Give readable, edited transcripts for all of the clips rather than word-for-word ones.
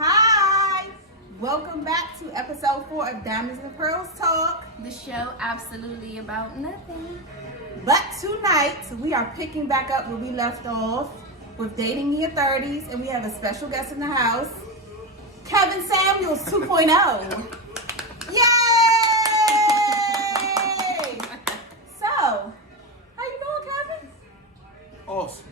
Hi! Welcome back to episode 4 of Diamonds and Pearls Talk. The show absolutely about nothing. But tonight, we are picking back up where we left off with Dating in Your 30s, and we have a special guest in the house, Kevin Samuels 2.0. Yay! So, how you doing, Kevin? Awesome.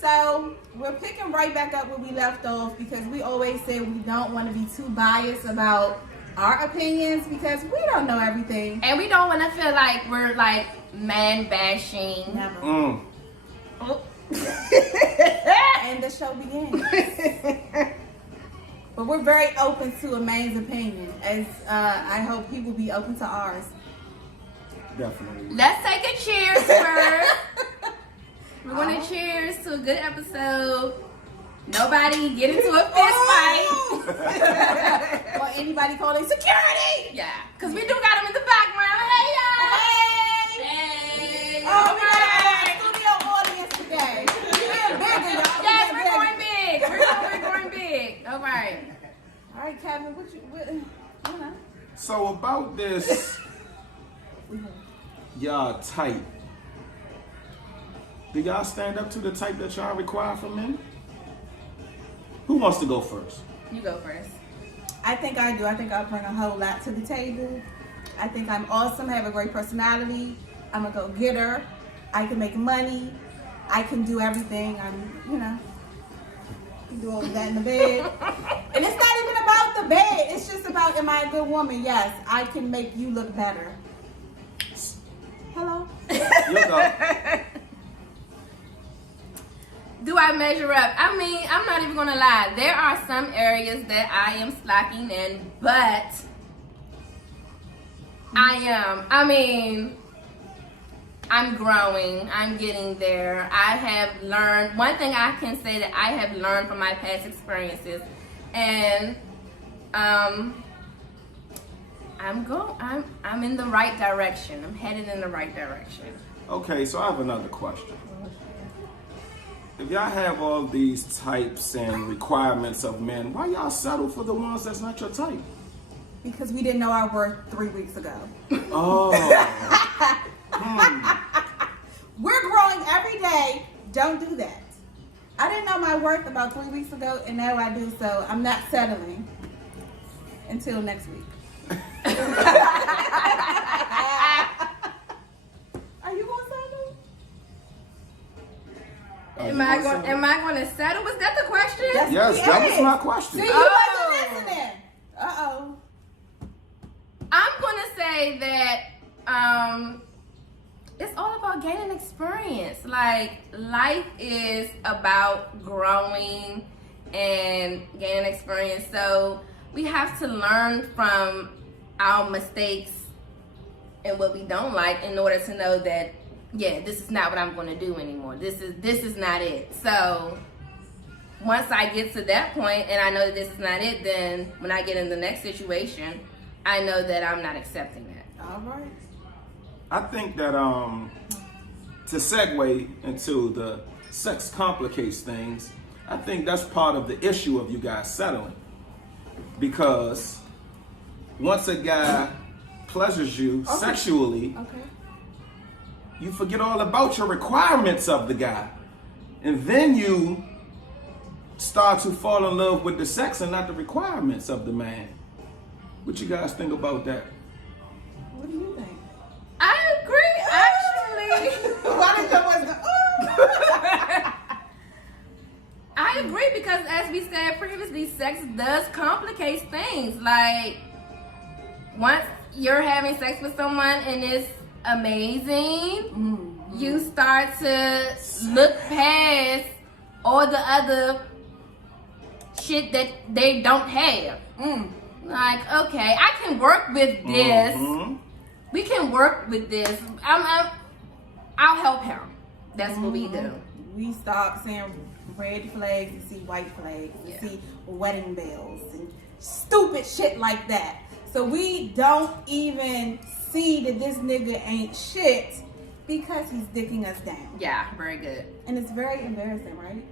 So, we're picking right back up where we left off because we always say we don't want to be too biased about our opinions because we don't know everything. And we don't want to feel like we're like man bashing. Never. Oh. And the show begins. But we're very open to a man's opinion, as I hope he will be open to ours. Definitely. Let's take a cheers first. We're going to cheers to a good episode. Nobody get into a fist fight. Or anybody calling security. Yeah, because we do got them in the background. Hey, y'all. Hey! Hey. Oh, we got a studio audience today. We're bigger, y'all. Yes, we're going big. We're going big. All right. All right, Kevin, what you know. So about this, y'all type. Do y'all stand up to the type that y'all require from men? Who wants to go first? You go first. I think I do. I think I bring a whole lot to the table. I think I'm awesome. I have a great personality. I'm a go-getter. I can make money. I can do everything. Can do all of that in the bed. And it's not even about the bed. It's just about, am I a good woman? Yes, I can make you look better. Hello? You go. Do I measure up? I mean, I'm not even gonna lie. There are some areas that I am slacking in, but I'm growing. I'm getting there. I have learned, one thing I can say that I have learned from my past experiences, and I'm in the right direction. I'm headed in the right direction. Okay, so I have another question. If y'all have all these types and requirements of men, why y'all settle for the ones that's not your type? Because we didn't know our worth 3 weeks ago. Oh. We're growing every day. Don't do that. I didn't know my worth about 3 weeks ago, and now I do, so I'm not settling until next week. Are you going to settle? Am I going to settle? Was that the question? Yes, that was my question. See, you wasn't listening. Uh-oh. I'm going to say that it's all about gaining experience. Like, life is about growing and gaining experience. So we have to learn from our mistakes and what we don't like in order to know that, yeah, this is not what I'm going to do anymore. This is not it. So once I get to that point and I know that this is not it, then when I get in the next situation, I know that I'm not accepting that. All right. I think that to segue into the sex complicates things, I think that's part of the issue of you guys settling. Because once a guy pleasures you sexually, you forget all about your requirements of the guy. And then you start to fall in love with the sex and not the requirements of the man. What you guys think about that? What do you think? I agree, actually. Why did your voice go, I agree because as we said previously, sex does complicate things. Like, once you're having sex with someone and it's amazing, you start to look past all the other shit that they don't have. Like, okay, I can work with this. We can work with this. I'll help him. That's what we do. We stop seeing red flags and see white flags and see wedding bells and stupid shit like that. So we don't even see that this nigga ain't shit because he's dicking us down. Yeah, very good. And it's very embarrassing, right?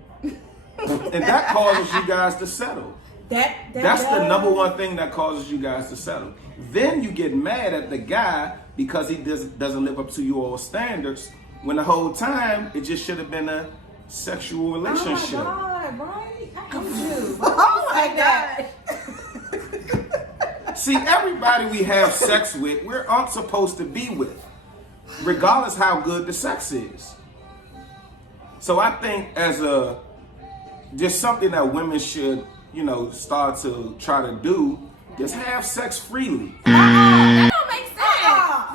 And that causes you guys to settle. That's the number one thing that causes you guys to settle. Then you get mad at the guy because he doesn't live up to your standards, when the whole time it just should have been a sexual relationship. Oh my God, right? I hate you. Oh my God. See, everybody we have sex with, we aren't supposed to be with, regardless how good the sex is. So I think just something that women should, start to try to do, just have sex freely. That don't make sense.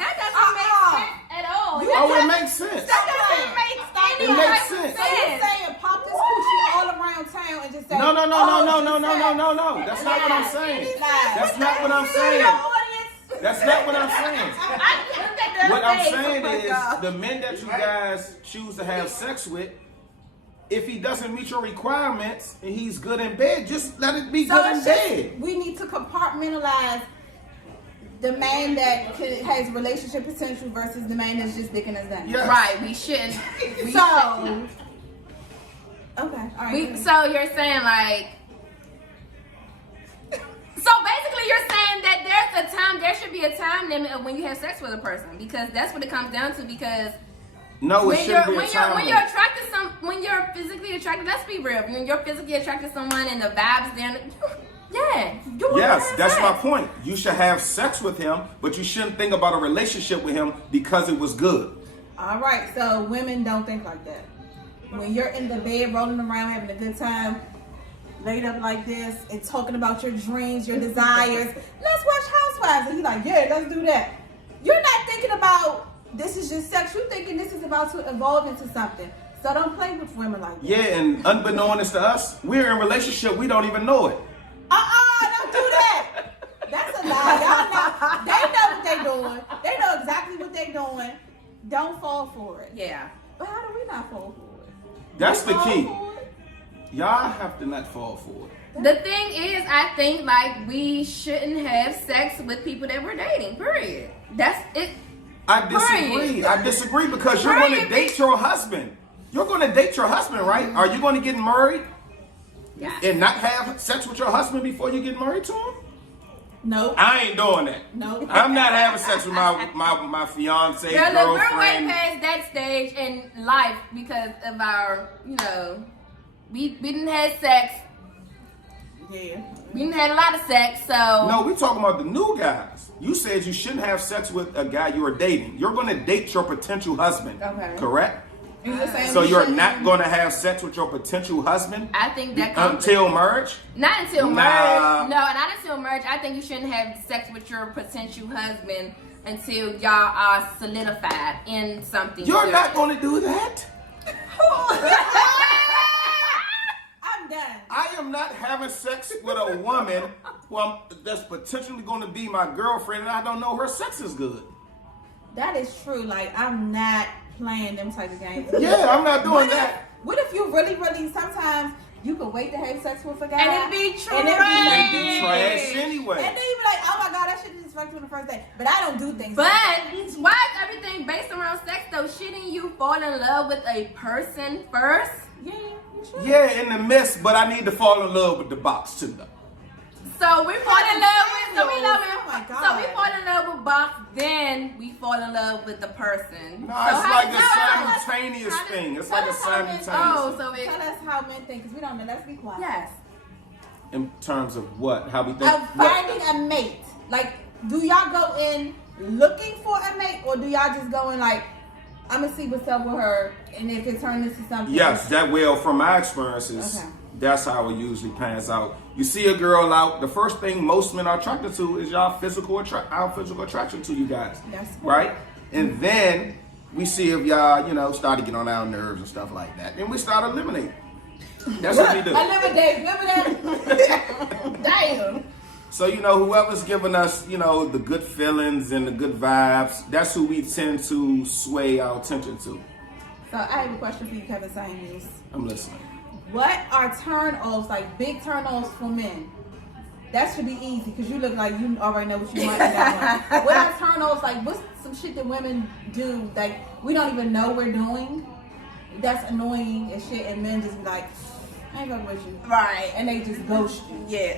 That doesn't make sense at all. Oh, it makes sense. That doesn't make any It makes type of sense. So you're saying pop this coochie all around town and just say, No. That's not what I'm saying. That's not what I'm saying. That's not what I'm saying. What I'm saying is the men that you guys choose to have sex with, if he doesn't meet your requirements and he's good in bed, just let it be good in bed. We need to compartmentalize the man that has relationship potential versus the man that's just dicking us down. Yes. Right, we shouldn't. Okay, all right. So you're saying so basically you're saying that there should be a time limit of when you have sex with a person, because that's what it comes down to. Because No, it shouldn't be a time when limit. you're attracted when you're physically attracted, let's be real. When you're physically attracted to someone and the vibes there, Yes, that's my point. You should have sex with him, but you shouldn't think about a relationship with him because it was good. All right, so women don't think like that. When you're in the bed rolling around having a good time, laid up like this and talking about your dreams, your desires, let's watch Housewives. And he's like, yeah, let's do that. You're not thinking about this is just sex. You're thinking this is about to evolve into something. So don't play with women like that. Yeah, and unbeknownst to us, we're in a relationship, we don't even know it. Don't do that. That's a lie. Y'all know. They know what they're doing. They know exactly what they're doing. Don't fall for it. Yeah. But how do we not fall for it? That's We the fall key. for it? Y'all have to not fall for it. The thing is, I think we shouldn't have sex with people that we're dating. Period. That's it. I disagree. Period. I disagree because you're going to Period. date your husband. You're going to date your husband, right? Are you going to get married Yeah. and not have sex with your husband before you get married to him? Nope. I ain't doing that. Nope. I'm not having sex with my fiance, Girl, look, we're way girlfriend. past that stage in life because of our, we didn't have sex. Yeah. We didn't have a lot of sex, so. No, we talking about the new guys. You said you shouldn't have sex with a guy you are dating. You're going to date your potential husband. Okay. Correct? And you're saying So we you're shouldn't- not going to have sex with your potential husband I think that comes until marriage? not until Nah. marriage. No, not until marriage. I think you shouldn't have sex with your potential husband until y'all are solidified in something. You're serious. not going to do that. I'm done. I am not having sex with a woman that's potentially going to be my girlfriend and I don't know her sex is good. That is true. Like, I'm not playing them type of games. Yeah, I'm not doing What that. What if you really, sometimes you could wait to have sex with a guy And it be trash. and it They be be trash anyway. And then you be like, oh my God, I should have just fucked you on the first day. But I don't do things But like that. why is everything based around sex though? Shouldn't you fall in love with a person first? Yeah, you should. Yeah, in the midst, but I need to fall in love with the box too, though. So we fall in love with Oh my God. so we fall in love with box, then we fall in love with the person. No, So it's how like does a that- simultaneous how does- thing. It's tell like a us how men- simultaneous. Oh, so it Tell us how men think, because we don't know. Let's be quiet. yes. In terms of what? How we think? Of finding a mate. Like, do y'all go in looking for a mate, or do y'all just go in like, I'm gonna see what's up with her, and if it turns into something? Yes, that will. From my experiences, Okay. that's how it usually pans out. You see a girl out, the first thing most men are attracted to is our physical attraction to you guys, That's cool. right? And then we see if y'all, start to get on our nerves and stuff like that, and we start eliminating. That's what we do. Eliminate. Remember that? Damn. So, whoever's giving us, the good feelings and the good vibes, that's who we tend to sway our attention to. So I have a question for you, Kevin Samuels. I'm listening. What are turn-offs, like big turn-offs for men? That should be easy, because you look like you already know what you want in that one. What are turn-offs, like what's some shit that women do, like we don't even know we're doing, that's annoying and shit, and men just be like, I ain't fucking with you. Right. And they just ghost you. Yeah.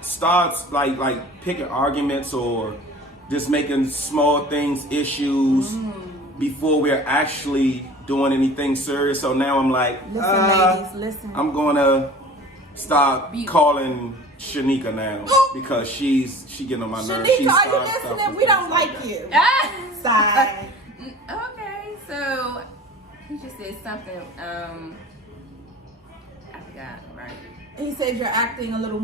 Starts like picking arguments or just making small things issues before we're actually doing anything serious. So now I'm like, Listen, ladies, listen. I'm gonna stop calling Shanika now because she getting on my nerves. She Shanika, are you starting stuff listening? with We don't things like that. you. Ah. Sigh. Okay, so he just said something. I forgot. Right. He said you're acting a little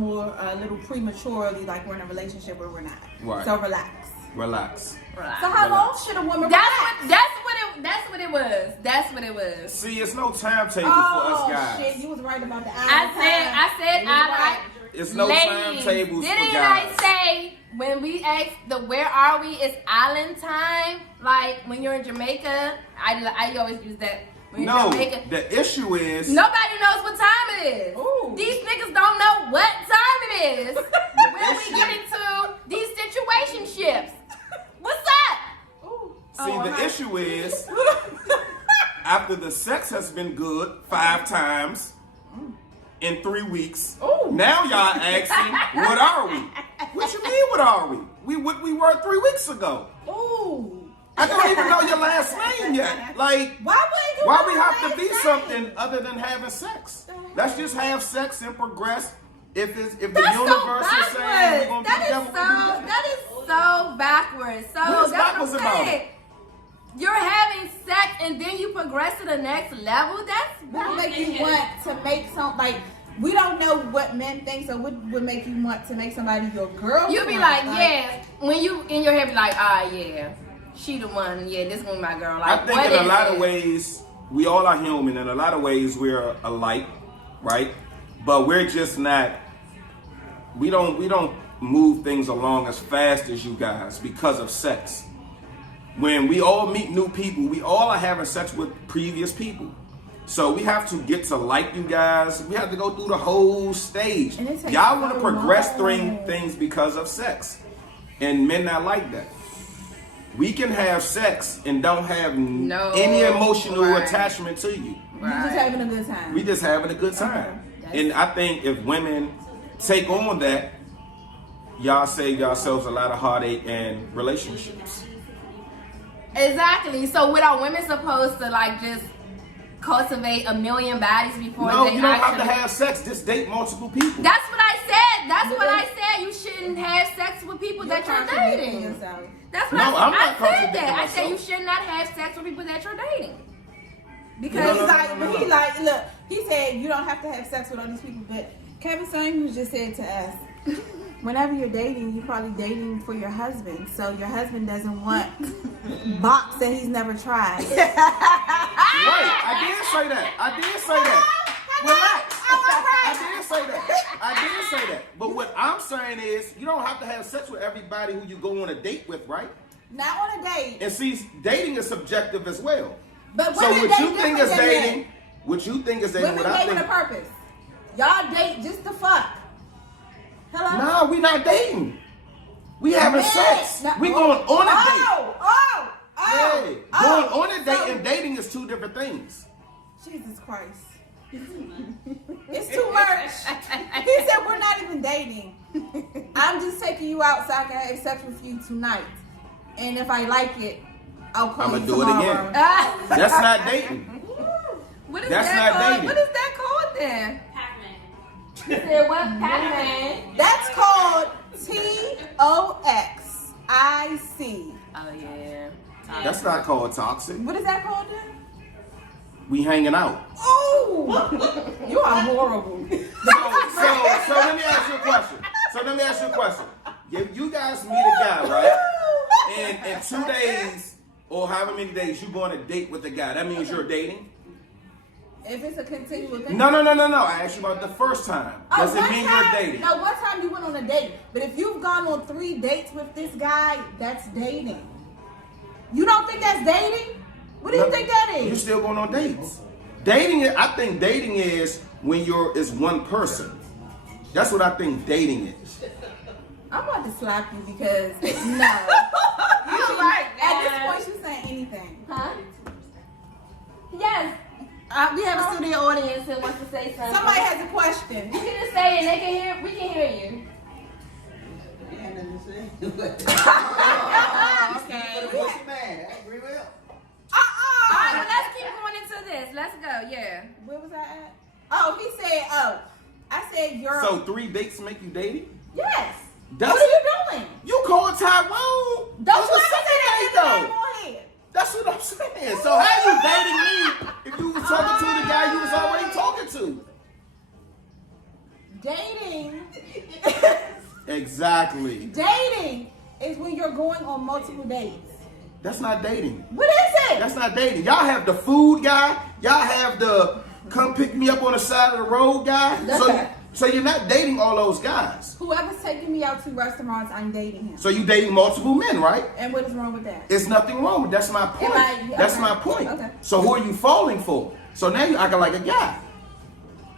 prematurely, like we're in a relationship where we're not. Right. So relax. Relax. Right. So how long should a woman That's relax? what it was. That's what it was. See, it's no timetable for us guys. Shit, you was right about the hour. I said I like. It's no Ladies, timetables for didn't guys. I say when we asked the where are we, it's island time? Like when you're in Jamaica, I always use that. When you're No, in Jamaica, the issue is nobody knows what time it is. Ooh. These niggas don't know what time it is when we issue- get into these situationships. What's up? Ooh. see the issue is after the sex has been good 5 times in 3 weeks. Ooh. Now y'all asking, what are we? What you mean, what are we? We what we were 3 weeks ago. Ooh. I don't even know your last name yet. Like, Why wouldn't you why know we your have to last be name? something other than having sex? Let's just have sex and progress. If the That's so universe is saying we're backwards. gonna be That together, is we'll be together. that is so backwards. So What is that's backwards what I'm about saying. it? You're having sex and then you progress to the next level. That's What would make you want to make we don't know what men think, so what would make you want to make somebody your girlfriend? you be like, yeah. When you in your head be like, yeah, she the one. Yeah, this one my girl. Like, I think what in a is lot it? of ways, we all are human. In a lot of ways, we're alike, right? But we're just not. We don't move things along as fast as you guys because of sex. When we all meet new people, we all are having sex with previous people. So we have to get to like you guys. We have to go through the whole stage. And it takes Y'all want to so progress long. things because of sex. And men not like that. We can have sex and don't have No, any emotional right. attachment to you. You just having a good time. We just having a good time. And I think if women take on that, y'all save yourselves a lot of heartache and relationships. Exactly. So, what are women supposed to like just cultivate a million bodies before No, they you don't have actually? to have sex. Just date multiple people. That's what I said. That's what I said. You shouldn't have sex with people that you're contradicting dating. yourself. That's what No, I'm I not said. contradicting That I said you myself. should not have sex with people that you're dating. Because No. he like, look, he said you don't have to have sex with all these people, but Kevin Samuels just said to us, whenever you're dating, you're probably dating for your husband, so your husband doesn't want box that he's never tried. Right. I did say that. Relax. I did say that. But what I'm saying is, you don't have to have sex with everybody who you go on a date with, right? Not on a date. And see, dating is subjective as well. But So women what date you think different is than dating, men. what you think is dating, Women what I date with a think. purpose. Y'all date just to fuck. Hello? Nah, we not dating. We having Men. sex. No- We going on a date. Yeah. Going on a date So- and dating is two different things. Jesus Christ. It's too much. He said we're not even dating. I'm just taking you out so I can have sex with you tonight. And if I like it, I'll call I'ma you do it tomorrow. again. That's not dating. What is That's that not called? dating. What is that called then? Pac-Man. You said what? Pac-Man. That's called TOXIC. Oh yeah. That's not called toxic. What is that called then? We hanging out. Oh, you are horrible. So let me ask you a question. If you guys meet a guy, right? And in 2 days or however many days you go on a date with a guy, that means you're dating? If it's a continual thing. No. I asked you about the first time. Does it one mean time- you're dating? No, one time you went on a date. But if you've gone on 3 dates with this guy, that's dating. You don't think that's dating? What do you think that You're is? still going on dates. I think dating is when it's one person. That's what I think dating is. I'm about to slap you because no. Oh my At this God. point, you saying anything. Huh? Yes. We have a studio audience who wants to say something. Somebody has a question. You can just say it. They can hear. We can hear you. Okay. What's mad? I agree with him. All right, well, let's keep going into this. Let's go. Yeah. Where was I at? Oh, he said, I said you're. So 3 dates make you dating? Yes. That's What are you doing? You call Tyrone. Don't That's you a ever say second that date, in though. the head. That's what I'm saying. So how you dating me if you was talking to the guy you was already talking to? Dating. Exactly. Dating is when you're going on multiple dates. That's not dating. What is it? That's not dating. Y'all have the food guy. Y'all have the come pick me up on the side of the road guy. So you're not dating all those guys. Whoever's taking me out to restaurants, I'm dating him. So you dating multiple men, right? And what is wrong with that? It's nothing wrong with that's my point. That's okay. my point. Okay. So who are you falling for? So now you acting like a guy.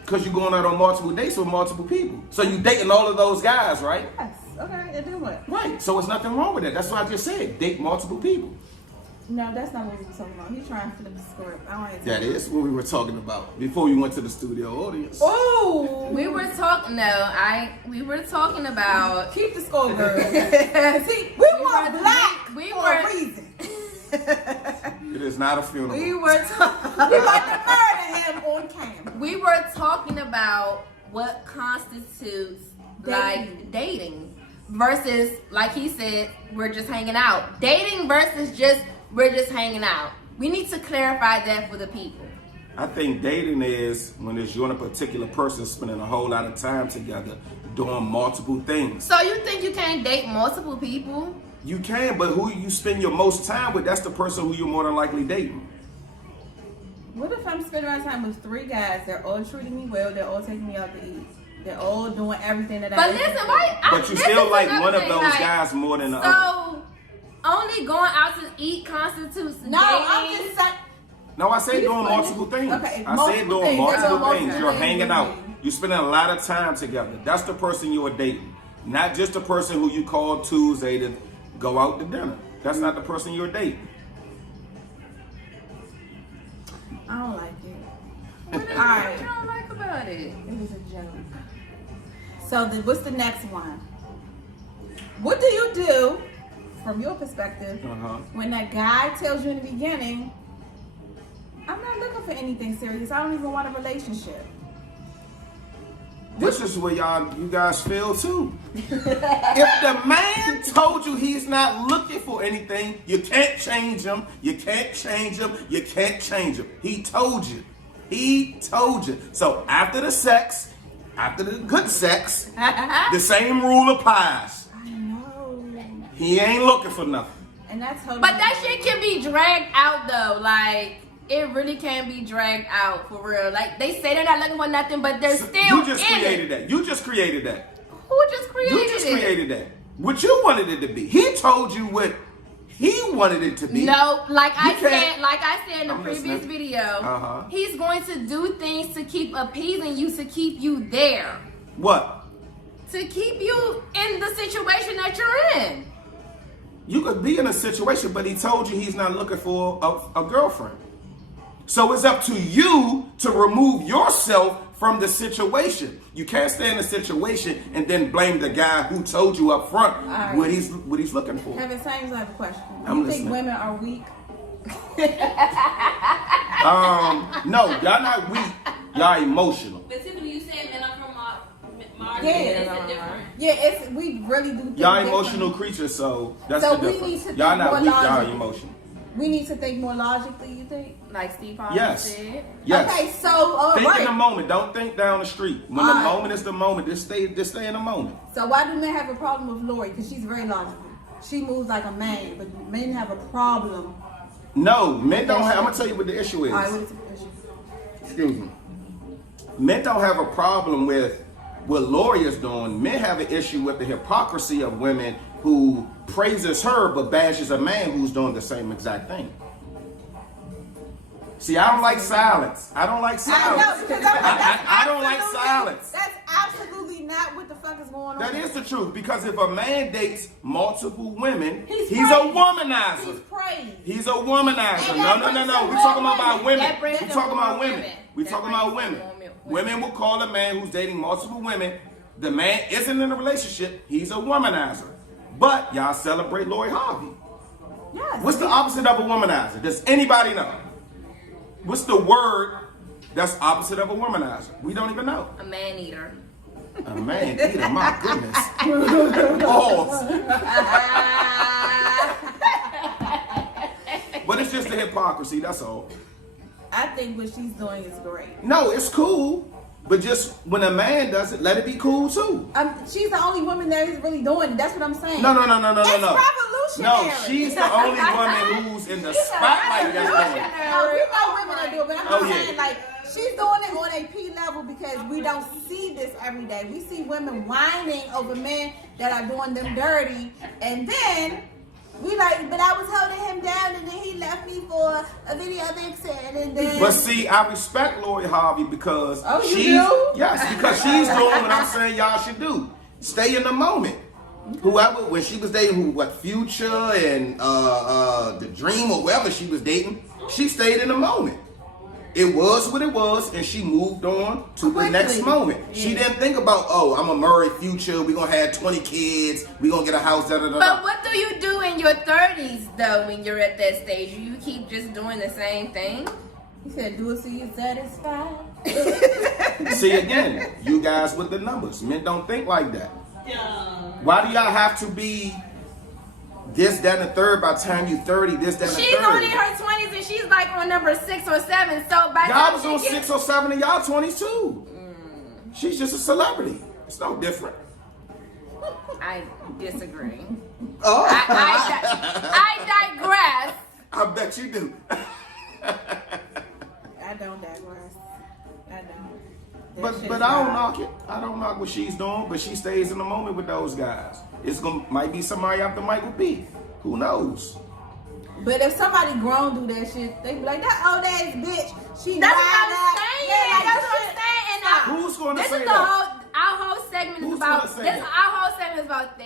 Because you're going out on multiple dates with multiple people. So you dating all of those guys, right? Yes. Okay, and then what? Right. So it's nothing wrong with that. That's what I just said. Date multiple people. No, that's not what we were talking about. He's trying to flip the script. I don't want to That is what we were talking about before we went to the studio audience. Oh, We were talking. We were talking about. keep the score, girl. See, we want black we for were- a reason. It is not a funeral. We were We talking. about to murder him on camera. We were talking about what constitutes Dating. dating versus, like he said, we're just hanging out. Dating versus just we're just hanging out. We need to clarify that for the people. I think dating is when it's you and a particular person spending a whole lot of time together doing multiple things. So you think you can't date multiple people? You can, but who you spend your most time with, that's the person who you're more than likely dating. What if I'm spending my time with 3 guys? They're all treating me well. They're all taking me out to eat. They're all doing everything that I But do. listen, why? But you this still is like another one of thing, those like, guys more than the other. So only going out to eat constitutes No, dating. I'm just saying. No, I said He's doing funny. multiple things. Okay, I multiple said doing things. multiple They're doing things. multiple You're things hanging with out. me. You're spending a lot of time together. That's the person you're dating. Not just the person who you call Tuesday to go out to dinner. That's not the person you're dating. I don't like it. What All right. you don't like about it? It was a joke. So what's the next one? What do you do, from your perspective, when that guy tells you in the beginning, I'm not looking for anything serious. I don't even want a relationship. This is where you guys feel too. If the man told you he's not looking for anything, you can't change him. You can't change him. You can't change him. He told you. He told you. So after the sex, after the good sex, the same rule applies. I know. He ain't looking for nothing. And that's how. But that shit can be dragged out though. Like it really can be dragged out for real. Like they say they're not looking for nothing, but they're still You just in created it. that. You just created that. Who just created You just it? created that. What you wanted it to be. He told you what he wanted it to be. No, like I can't- said in the I'm previous listening. video, Uh-huh. he's going to do things to keep appeasing you, to keep you there, What? to keep you in the situation that you're in. You could be in a situation, but he told you he's not looking for a girlfriend. So it's up to you to remove yourself from the situation. You can't stay in a situation and then blame the guy who told you up front right. what he's looking for. Kevin Samuels, I have a question. Do I'm you listening. think women are weak? No, y'all not weak. Y'all emotional. But Tiffany, you said men are from Mars. Yeah. It's a different. Yeah, we really do think Y'all differently. emotional creatures, so that's So the we difference. need to Y'all think not more weak. Y'all logically. emotional. We need to think more logically, you think? Like Steve Harvey Yes. said. Yes. Okay, so Think right. in the moment. Don't think down the street. When the Alright. moment is the moment, just stay in the moment. So why do men have a problem with Lori? Because she's very logical. She moves like a man, but men have a problem. No, men don't have. I'm gonna tell you what the issue is. All right, what is the issue? Excuse me. Men don't have a problem with what Lori is doing. Men have an issue with the hypocrisy of women who praises her but bashes a man who's doing the same exact thing. See, I don't like silence. I don't like I silence. know, because I don't like absolutely- silence. That's absolutely not what the fuck is going on? That is the truth, because if a man dates multiple women, he's a praised. womanizer. He's praised. He's a womanizer. And No. that brings We in talking more about women. women. That brings We in talking more about women. women. We That talking brings about in women. more women. Women will call a man who's dating multiple women. The man isn't in a relationship. He's a womanizer. But y'all celebrate Lori Harvey. Yes. What's the opposite of a womanizer? Does anybody know? What's the word that's opposite of a womanizer? We don't even know. A man eater. A man eater, my goodness. Balls. But it's just the hypocrisy, that's all. I think what she's doing is great. No, it's cool. But just when a man does it, let it be cool too. She's the only woman that is really doing it. That's what I'm saying. No. It's No, revolutionary. she's the only woman who's in the spotlight that's doing it. No, we know women that do it, but I'm Oh, just yeah. saying, like, she's doing it on a P level because we don't see this every day. We see women whining over men that are doing them dirty, and then we like, but I was holding him down, and then he left me for a video vixen, and then. But see, I respect Lori Harvey because Oh, you she's do? yes, because she's doing what I'm saying y'all should do. Stay in the moment. Whoever, when she was dating Future and the Dream or whoever she was dating, she stayed in the moment. It was what it was, and she moved on to the next Quickly. moment. She didn't think about, oh, I'm gonna marry Future, we're gonna have 20 kids, we're gonna get a house, da da da. But what do you do in your 30s though when you're at that stage? You keep just doing the same thing? He said, "Do it so you're satisfied." See, again, you guys with the numbers. Men don't think like that. Why do y'all have to be this, that, and the third by the time you 30, this, that, and the She's third? only in her 20s and she's like on number 6 or 7. So by the Y'all time was she on gets- 6 or 7 and y'all 22. She's just a celebrity. It's no different. I disagree. Oh, I digress. I bet you do. I don't digress. I don't. That But shit's I don't wild. knock it. I don't knock what she's doing, but she stays in the moment with those guys. Might be somebody after Michael B. Who knows? But if somebody grown do that shit, they be like, that old ass bitch. She That's wild what I'm out." saying. Yeah, like, That's this what I'm shit- saying. And Who's gonna this say is that? our whole segment is Who's about gonna say this. that? Our whole segment is about